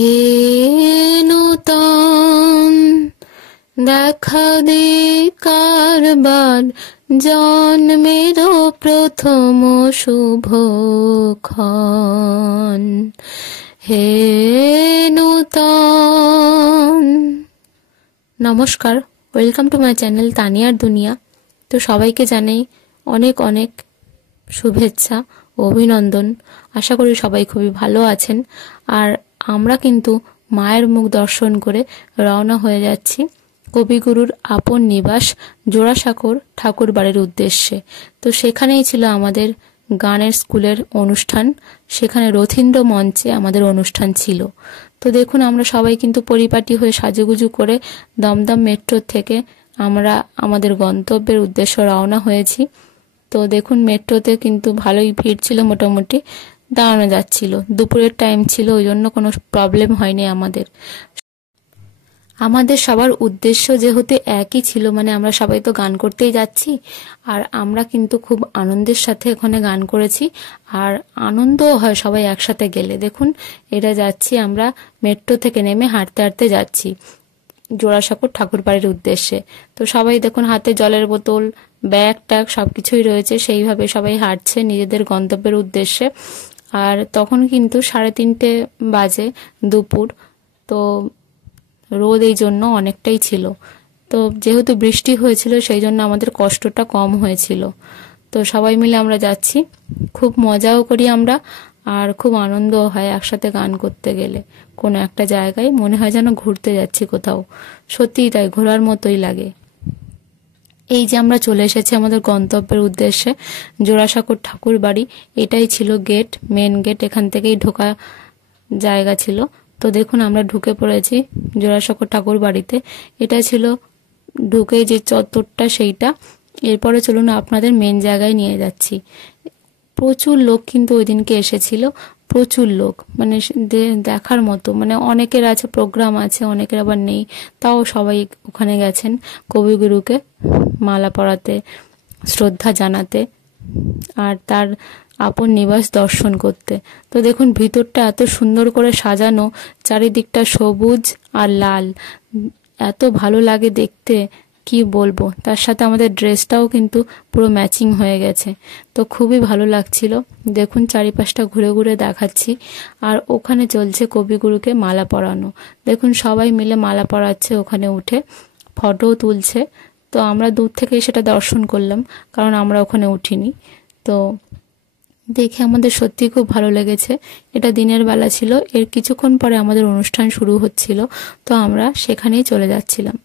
হে নূতন দেখা দে কারবার জন্মের প্রথম শুভক্ষণ। হে নূতন। নমস্কার, ওয়েলকাম টু মাই চ্যানেল তানিয়ার দুনিয়া। তো সবাইকে জানাই অনেক অনেক শুভেচ্ছা ও অভিনন্দন। আশা করি সবাই খুবই ভালো আছেন। আর আমরা কিন্তু মায়ের মুখ দর্শন করে রওনা হয়ে যাচ্ছি কবিগুরুর আপন নিবাস জোড়াসাঁকোর ঠাকুর বাড়ির উদ্দেশ্যে। তো সেখানেই ছিল আমাদের গানের স্কুলের অনুষ্ঠান, সেখানে রথীন্দ্র মঞ্চে আমাদের অনুষ্ঠান ছিল। তো দেখুন, আমরা সবাই কিন্তু পরিপাটি হয়ে সাজুগুজু করে দমদম মেট্রো থেকে আমরা আমাদের গন্তব্যের উদ্দেশ্যে রওনা হয়েছি। তো দেখুন, মেট্রোতে কিন্তু ভালোই ভিড় ছিল, মোটামুটি দাঁড়ানো যাচ্ছিল। দুপুরের টাইম ছিল, ওই জন্য কোনো প্রবলেম হয়নি আমাদের। আমাদের সবার উদ্দেশ্য যেহেতু একই ছিল, মানে আমরা সবাই তো গান করতেই যাচ্ছি, আর আমরা কিন্তু খুব আনন্দের সাথে ওখানে গান করেছি, আর আনন্দও হয় সবাই একসাথে গেলে। দেখুন, এটা যাচ্ছি আমরা মেট্রো থেকে নেমে হাঁটতে হাঁটতে যাচ্ছি জোড়াসাঁকোর ঠাকুর বাড়ির উদ্দেশ্যে। তো সবাই দেখুন, হাতে জলের বোতল, ব্যাগ ট্যাগ সবকিছুই রয়েছে, সেইভাবে সবাই হাঁটছে নিজেদের গন্তব্যের উদ্দেশ্যে। আর তখন কিন্তু 3:30 বাজে দুপুর। তো রোদ এই জন্য অনেকটাই ছিল। তো যেহেতু বৃষ্টি হয়েছিল সেই জন্য আমাদের কষ্টটা কম হয়েছিল। তো সবাই মিলে আমরা যাচ্ছি, খুব মজাও করি আমরা, আর খুব আনন্দও হয় একসাথে গান করতে গেলে। কোনো একটা জায়গায় মনে হয় যেন ঘুরতে যাচ্ছি কোথাও, সত্যিই তাই, ঘোরার মতোই লাগে। এই যে আমরা চলে এসেছি আমাদের গন্তব্যের উদ্দেশ্যে, জোড়াসাঁকোর ঠাকুর বাড়ি। এটাই ছিল গেট, মেন গেট, এখান থেকেই ঢোকা জায়গা ছিল। তো দেখুন, আমরা ঢুকে পড়েছি জোড়াসাঁকোর ঠাকুর বাড়িতে। এটা ছিল ঢুকে যে চত্বরটা সেইটা। এরপরে চলুন আপনাদের মেন জায়গায় নিয়ে যাচ্ছি। প্রচুর লোক কিন্তু ওই দিনকে এসেছিল, প্রচুর লোক, মানে দেখার মতো। মানে অনেকের আছে প্রোগ্রাম আছে, অনেকের আবার নেই, তাও সবাই ওখানে গেছেন কবিগুরুকে মালা পরাতে, শ্রদ্ধা জানাতে, আর তার আপন নিবাস দর্শন করতে। তো দেখুন, ভিতরটা এত সুন্দর করে সাজানো, চারিদিকটা সবুজ আর লাল, এত ভালো লাগে দেখতে, কি বলবো। তার সাথে আমাদের ড্রেসটাও কিন্তু পুরো ম্যাচিং হয়ে গেছে। তো খুবই ভালো লাগছিল। দেখুন, চারিপাশটা ঘুরে ঘুরে দেখাচ্ছি। আর ওখানে চলছে কবিগুরুকে মালা পরানো। দেখুন, সবাই মিলে মালা পরাচ্ছে, ওখানে উঠে ফটোও তুলছে। তো আমরা দূর থেকেই সেটা দর্শন করলাম, কারণ আমরা ওখানে উঠিনি। তো দেখে আমাদের সত্যি খুব ভালো লেগেছে। এটা দিনের বেলা ছিল, এর কিছুক্ষণ পরে আমাদের অনুষ্ঠান শুরু হচ্ছিল। তো আমরা সেখানেই চলে যাচ্ছিলাম।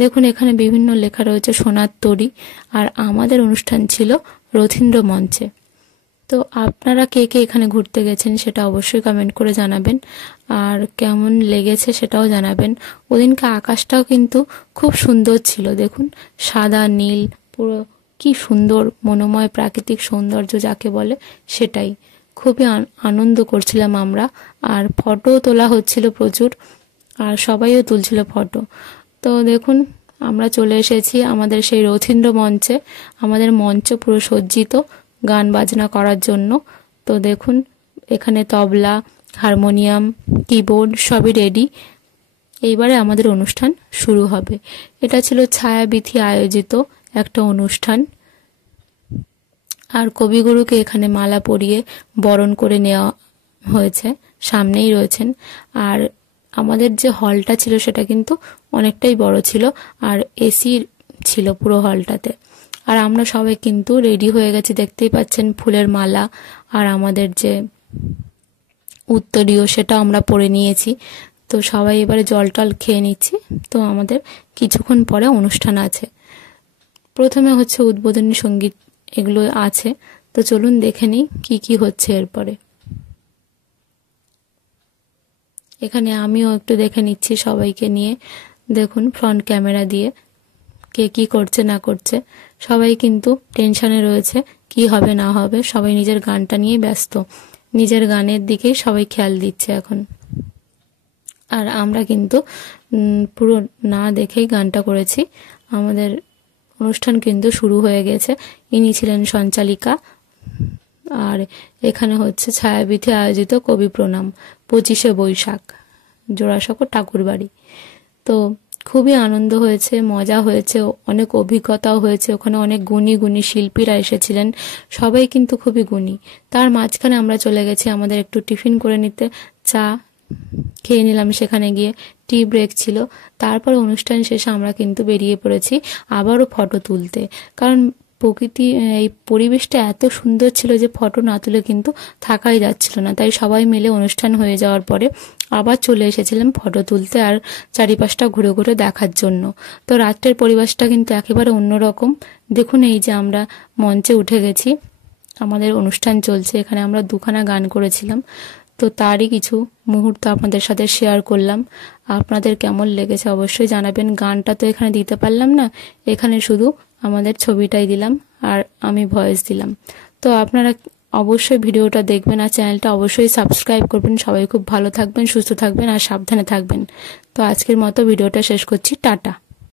দেখুন, এখানে বিভিন্ন লেখা রয়েছে সোনার তরী, আর আমাদের অনুষ্ঠান ছিল রথীন্দ্র মঞ্চে। তো আপনারা কে কে এখানে ঘুরতে গেছেন সেটা অবশ্যই কমেন্ট করে জানাবেন, আর কেমন লেগেছে সেটাও জানাবেন। ওদিনকে আকাশটাও কিন্তু খুব সুন্দর ছিল। দেখুন, সাদা নীল, পুরো কি সুন্দর মনোময় প্রাকৃতিক সৌন্দর্য যাকে বলে, সেটাই। খুবই আনন্দ করছিলাম আমরা, আর ফটোও তোলা হচ্ছিল প্রচুর, আর সবাইও তুলছিল ফটো। তো দেখুন, আমরা চলে এসেছি আমাদের সেই রথীন্দ্র মঞ্চে। আমাদের মঞ্চ পুরো সজ্জিত গান বাজনা করার জন্য। তো দেখুন, এখানে তবলা, হারমোনিয়াম, কিবোর্ড সবই রেডি। এইবারে আমাদের অনুষ্ঠান শুরু হবে। এটা ছিল ছায়াবিথি আয়োজিত একটা অনুষ্ঠান, আর কবিগুরুকে এখানে মালা পরিয়ে বরণ করে নেওয়া হয়েছে, সামনেই রয়েছেন। আর আমাদের যে হলটা ছিল সেটা কিন্তু অনেকটাই বড় ছিল, আর এসি ছিল পুরো হলটাতে। আর আমরা সবাই কিন্তু রেডি হয়ে গেছি, দেখতেই পাচ্ছেন, ফুলের মালা আর আমাদের যে উত্তরীয় সেটা আমরা পরে নিয়েছি। তো সবাই এবারে জল টল খেয়ে নিচ্ছি। তো আমাদের কিছুক্ষণ পরে অনুষ্ঠান আছে। প্রথমে হচ্ছে উদ্বোধনী সঙ্গীত, এগুলো আছে। তো চলুন দেখে নিই কি কি হচ্ছে এরপরে। এখানে আমিও একটু দেখে নিচ্ছি সবাইকে নিয়ে। দেখুন, ফ্রন্ট ক্যামেরা দিয়ে কে কি করছে না করছে, সবাই কিন্তু টেনশনে রয়েছে, কি হবে না হবে। সবাই নিজের গানটা নিয়ে ব্যস্ত, নিজের গানের দিকেই সবাই খেয়াল দিচ্ছে এখন। আর আমরা কিন্তু পুরো না দেখেই গানটা করেছি। আমাদের অনুষ্ঠান কিন্তু শুরু হয়ে গেছে। ইনি ছিলেন সঞ্চালিকা, আর এখানে হচ্ছে ছায়াবিথি আয়োজিত কবি প্রণাম 25শে বৈশাখ। জোড়াসাঁকো ঠাকুর বাড়ি। তো খুবই আনন্দ হয়েছে, মজা হয়েছে, অনেক অভিজ্ঞতাও হয়েছে। ওখানে অনেক গুণী গুণী শিল্পীরা এসেছিলেন, সবাই কিন্তু খুবই গুণী। তার মাঝখানে আমরা চলে গেছি আমাদের একটু টিফিন করে নিতে, চা খেয়ে নিলাম সেখানে গিয়ে, টি ব্রেক ছিল। তারপর অনুষ্ঠান শেষে আমরা কিন্তু বেরিয়ে পড়েছি আবারও ফটো তুলতে, কারণ প্রকৃতি এই পরিবেশটা এত সুন্দর ছিল যে ফটো না তুলে কিন্তু থাকাই যাচ্ছিল না। তাই সবাই মিলে অনুষ্ঠান হয়ে যাওয়ার পরে আবার চলে এসেছিলাম ফটো তুলতে আর চারিপাশটা ঘুরে ঘুরে দেখার জন্য। তো রাত্রের পরিবেশটা কিন্তু একেবারে অন্যরকম। দেখুন এই যে আমরা মঞ্চে উঠে গেছি, আমাদের অনুষ্ঠান চলছে, এখানে আমরা দুখানা গান করেছিলাম। তো তারই কিছু মুহূর্ত আপনাদের সাথে শেয়ার করলাম। আপনাদের কেমন লেগেছে অবশ্যই জানাবেন। গানটা তো এখানে দিতে পারলাম না, এখানে শুধু আমাদের ছবিটাই দিলাম আর আমি ভয়েস দিলাম। তো আপনারা অবশ্যই ভিডিওটা দেখবেন আর চ্যানেলটা অবশ্যই সাবস্ক্রাইব করবেন। সবাই খুব ভালো থাকবেন, সুস্থ থাকবেন আর সাবধানে থাকবেন। তো আজকের মতো ভিডিওটা শেষ করছি, টাটা।